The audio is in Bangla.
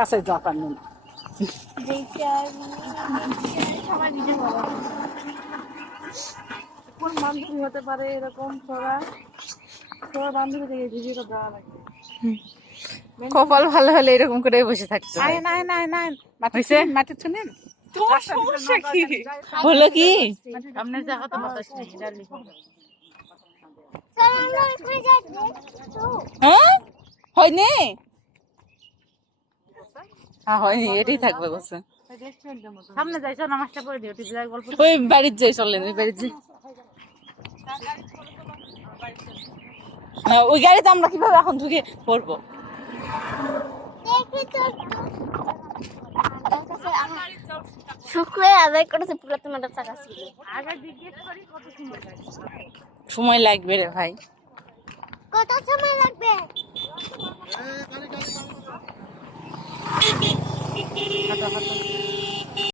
কাছে দরকার নেই। কোন বান্ধবী হতে পারে এরকম? তোরা বান্ধবী দেখে ভিডিওটা দেওয়া লাগে। কপাল ভালো হলে এরকম করে বসে থাকতে হয়। মাটি শুনেন তোমার সমস্যা কি হলো? কি সামনে জায়গা তো বাতাস নেই। হ্যাঁ হয়নি? হ্যাঁ হয়নি, এটাই থাকবে বসে। সামনে যাইছো নামাজটা পড়ে দিও, টিভি গল্প। ওই বাড়ির যাই, চলেন ওই বাড়ির যাই। ওই গাড়িতে আমরা কিভাবে এখন ঢুকে পড়বো? শুক্রবার আদায় করেছে পুরাতন চাকা ছিল। আগে জিজ্ঞেস করি কত সময় লাগে। সময় লাগবে রে ভাই। কত সময় লাগবে? হাঁটো হাঁটো।